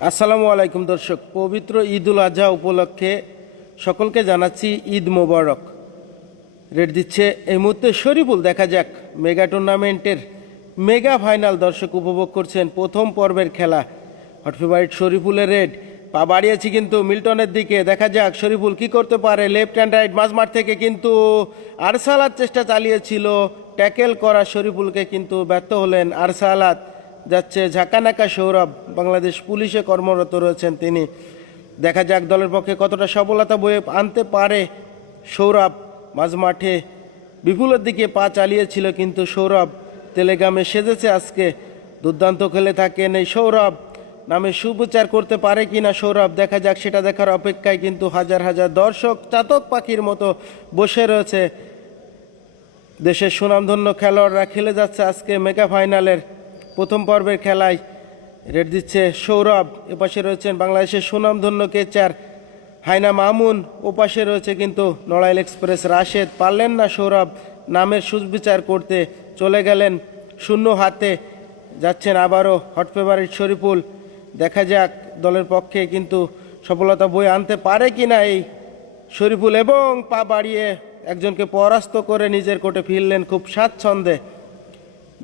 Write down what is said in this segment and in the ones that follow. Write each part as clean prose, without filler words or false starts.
আসসালামু আলাইকুম দর্শক, পবিত্র ঈদ উল আজহা উপলক্ষে সকলকে জানাচ্ছি ঈদ মোবারক। রেট দিচ্ছে এই মুহূর্তে শরীফুল। দেখা যাক মেগা টুর্নামেন্টের মেগা ফাইনাল দর্শক উপভোগ করছেন প্রথম পর্বের খেলা। হট ফেভারিট শরীফুলের রেড পা বাড়িয়েছি কিন্তু মিল্টনের দিকে। দেখা যাক শরীফুল কি করতে পারে। লেফট হ্যান্ড রাইট মাঝমাঠ থেকে কিন্তু আরসালাত চেষ্টা চালিয়েছিল ট্যাকেল করা শরীফুলকে, কিন্তু ব্যর্থ হলেন আরসালাত। যাচ্ছে ঝাঁকানাকা সৌরভ, বাংলাদেশ পুলিশে কর্মরত রয়েছেন তিনি। দেখা যাক দলের পক্ষে কতটা সফলতা বয়ে আনতে পারে সৌরভ। মাঝমাঠে বিপুলের দিকে পা চালিয়েছিল কিন্তু সৌরভ তেলেগামে সেজেছে আজকে। দুর্দান্ত খেলে থাকেন এই সৌরভ, নামে সুপ্রচার করতে পারে কিনা সৌরভ। দেখা যাক, সেটা দেখার অপেক্ষায় কিন্তু হাজার হাজার দর্শক চাতক পাখির মতো বসে রয়েছে। দেশের সুনামধন্য খেলোয়াড়রা খেলে যাচ্ছে আজকে মেগা ফাইনালের প্রথম পর্বের খেলায়। রেড দিচ্ছে সৌরভ। এপাশে রয়েছেন বাংলাদেশের সুনামধন্য কেচার হাইনা মামুন, ওপাশে রয়েছে কিন্তু নড়াইল এক্সপ্রেস রাশেদ। পারলেন না সৌরভ নামের সুবিচার করতে, চলে গেলেন শূন্য হাতে। যাচ্ছেন আবারও হট ফেভারিট শরীফুল। দেখা যাক দলের পক্ষে কিন্তু সফলতা বয়ে আনতে পারে কিনা এই শরীফুল, এবং পা বাড়িয়ে একজনকে পরাস্ত করে নিজের কোর্টে ফিরলেন খুব স্বাচ্ছন্দ্যে।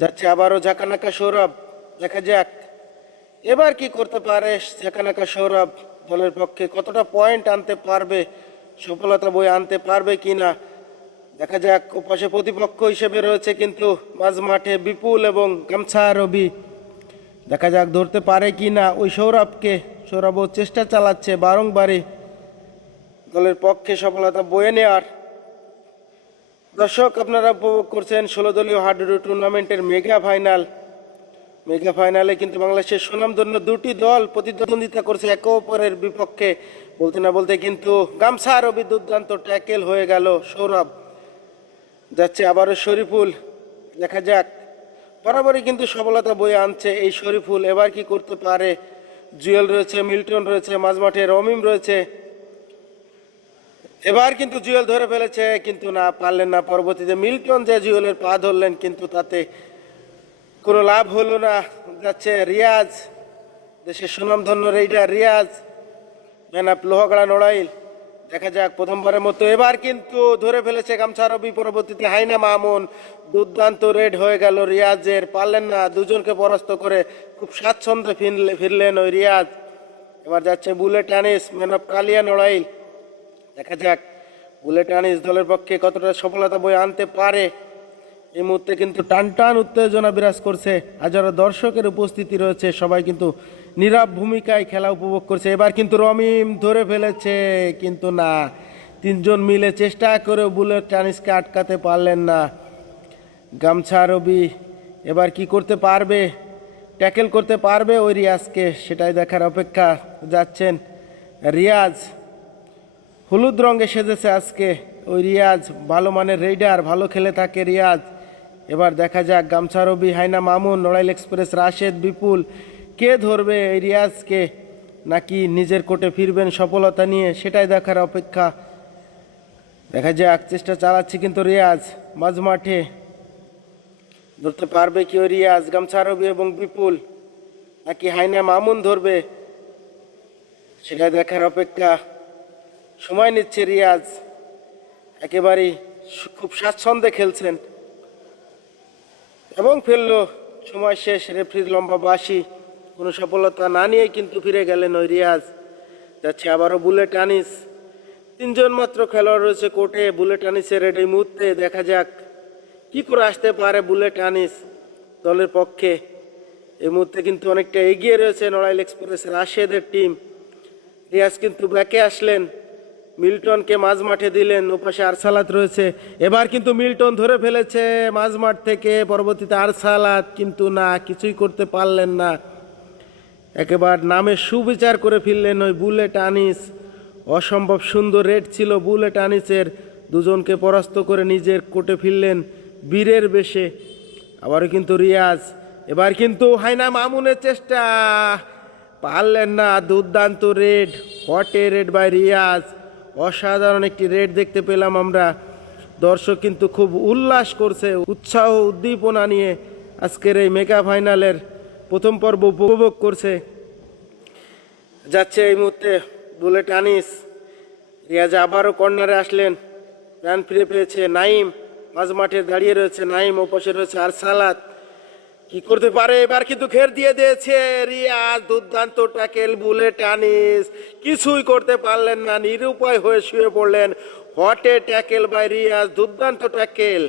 যাচ্ছে আবারও ঝাঁকানাকা সৌরভ। দেখা যাক এবার কি করতে পারে ঝাঁকানাকা সৌরভ। দলের পক্ষে কতটা পয়েন্ট আনতে পারবে, সফলতা বয়ে আনতে পারবে কিনা। দেখা যাক ওপাশে প্রতিপক্ষ হিসেবে রয়েছে কিন্তু মাঝমাঠে বিপুল এবং গামছা রবি। দেখা যাক ধরতে পারে কিনা ওই সৌরভকে। সৌরভও চেষ্টা চালাচ্ছে বারংবারই দলের পক্ষে সফলতা বয়ে নেওয়ার। দর্শক, আপনারা উপভোগ করছেন 16 দলীয় হাডুডু টুর্নামেন্টের মেগা ফাইনাল। মেগা ফাইনালে কিন্তু বাংলাদেশের সুনামধন্য দুটি দল প্রতিদ্বন্দ্বিতা করছে একে অপরের বিপক্ষে। বলতে না বলতে কিন্তু গামছা রবি দুর্দান্ত ট্যাকেল হয়ে গেল সৌরভ। যাচ্ছে আবারও শরীফুল। দেখা যাক, বরাবরই কিন্তু সফলতা বয়ে আনছে এই শরীফুল। এবার কি করতে পারে। জুয়েল রয়েছে, মিল্টন রয়েছে, মাঝমাঠে রমিম রয়েছে। এবার কিন্তু জুয়েল ধরে ফেলেছে কিন্তু না, পারলেন না। পরবর্তীতে মিল্টন যে জুয়েলের পা ধরলেন কিন্তু তাতে কোনো লাভ হলো না। যাচ্ছে রিয়াজ, দেশের সুনামধন্য raider Riaz, man of Lohagara Narail. দেখা যাক প্রথমবারের মতো এবার কিন্তু ধরে ফেলেছে গামছা রবি। পরবর্তীতে হাইনা মামুন, দুর্দান্ত রেড হয়ে গেল রিয়াজের। পারলেন না, দুজনকে পরাস্ত করে খুব স্বাচ্ছন্দ্যে ফিরলেন ওই রিয়াজ। এবার যাচ্ছে বুলেট আনিস, ম্যান অফ কালিয়া নড়াইল। দেখা যাক বুলেট আনিস দলের পক্ষে কতটা সফলতা বয়ে আনতে পারে। এই মুহূর্তে কিন্তু টান উত্তেজনা বিরাজ করছে, হাজারো দর্শকের উপস্থিতি রয়েছে, সবাই কিন্তু নীরব ভূমিকায় খেলা উপভোগ করছে। এবার কিন্তু রমিম ধরে ফেলেছে কিন্তু না, তিনজন মিলে চেষ্টা করে বুলেট আনিসকে আটকাতে পারলেন না। গামছা রবি এবার কি করতে পারবে, ট্যাকেল করতে পারবে ওই রিয়াজকে, সেটাই দেখার অপেক্ষা। যাচ্ছেন রিয়াজ, হলুদ রঙে সেজেছে আজকে ওই রিয়াজ। ভালো মানের রেইডার, ভালো খেলে থাকে রিয়াজ। এবার দেখা যাক গামছা রবি, হাইনা মামুন, নড়াইল এক্সপ্রেস রাশেদ, বিপুল, কে ধরবে এই রিয়াজকে, নাকি নিজের কোর্টে ফিরবেন সফলতা নিয়ে, সেটাই দেখার অপেক্ষা। দেখা যাক, চেষ্টা চালাচ্ছে কিন্তু রিয়াজ। মাঝমাঠে ধরতে পারবে কি ওই রিয়াজ, গামছা রবি এবং বিপুল, নাকি হাইনা মামুন ধরবে, সেটাই দেখার অপেক্ষা। সময় নিচ্ছে রিয়াজ, একেবারেই খুব স্বাচ্ছন্দ্যে খেলছেন এবং ফেললো। সময় শেষ, রেফরির লম্বা বাঁশি। কোনো সফলতা না নিয়ে কিন্তু ফিরে গেলেন ওই রিয়াজ। যাচ্ছে আবারও বুলেট আনিস। তিনজন মাত্র খেলোয়াড় রয়েছে কোর্টে বুলেট আনিসের রেড এই মুহূর্তে। দেখা যাক কি করে আসতে পারে বুলেট আনিস দলের পক্ষে। এই মুহূর্তে কিন্তু অনেকটা এগিয়ে রয়েছে নড়াইল এক্সপ্রেস রাশেদের টিম। রিয়াজ কিন্তু ব্যাকে আসলেন, মিল্টনকে মাঝমাঠে দিলেন, ওপাশে আরসালাত রয়েছে। এবার কিন্তু মিল্টন ধরে ফেলেছে মাঝমাঠ থেকে, পরবর্তীতে আরসালাত কিন্তু না, কিছুই করতে পারলেন না। একেবারে নামে সুবিচার করে ফিরলেন ওই বুলেট আনিস। অসম্ভব সুন্দর রেড ছিল বুলেট আনিসের, দুজনকে পরাস্ত করে নিজের কোর্টে ফিরলেন বীরের বেশে। আবারও কিন্তু রিয়াজ, এবার কিন্তু হাইনা মামুনের চেষ্টা, পারলেন না। দুর্দান্ত রেড, হটে রেড বাই রিয়াজ। অসাধারণ একটি রেড দেখতে পেলাম আমরা। দর্শক কিন্তু খুব উল্লাস করছে, উৎসাহ উদ্দীপনা নিয়ে আজকের এই মেগা ফাইনালের প্রথম পর্ব উপভোগ করছে। যাচ্ছে এই মুহূর্তে বুলেট আনিস। রিয়াজ আবারও কর্নারে আসলেন, রান ফিরে পেয়েছে নাইম, মাঝ মাঠে দাঁড়িয়ে রয়েছে নাইম, ওপাশে রয়েছে আর সালাত। কি করতে পারে এবার, কিন্তু ঘের দিয়ে দিয়েছে রিয়াজ, দুর্দান্ত ট্যাকেল বুলেট আনিস, কিছুই করতে পারলেন না, নিরুপায় হয়ে শুয়ে পড়লেন। What a tackle by Riaz, দুর্দান্ত ট্যাকেল।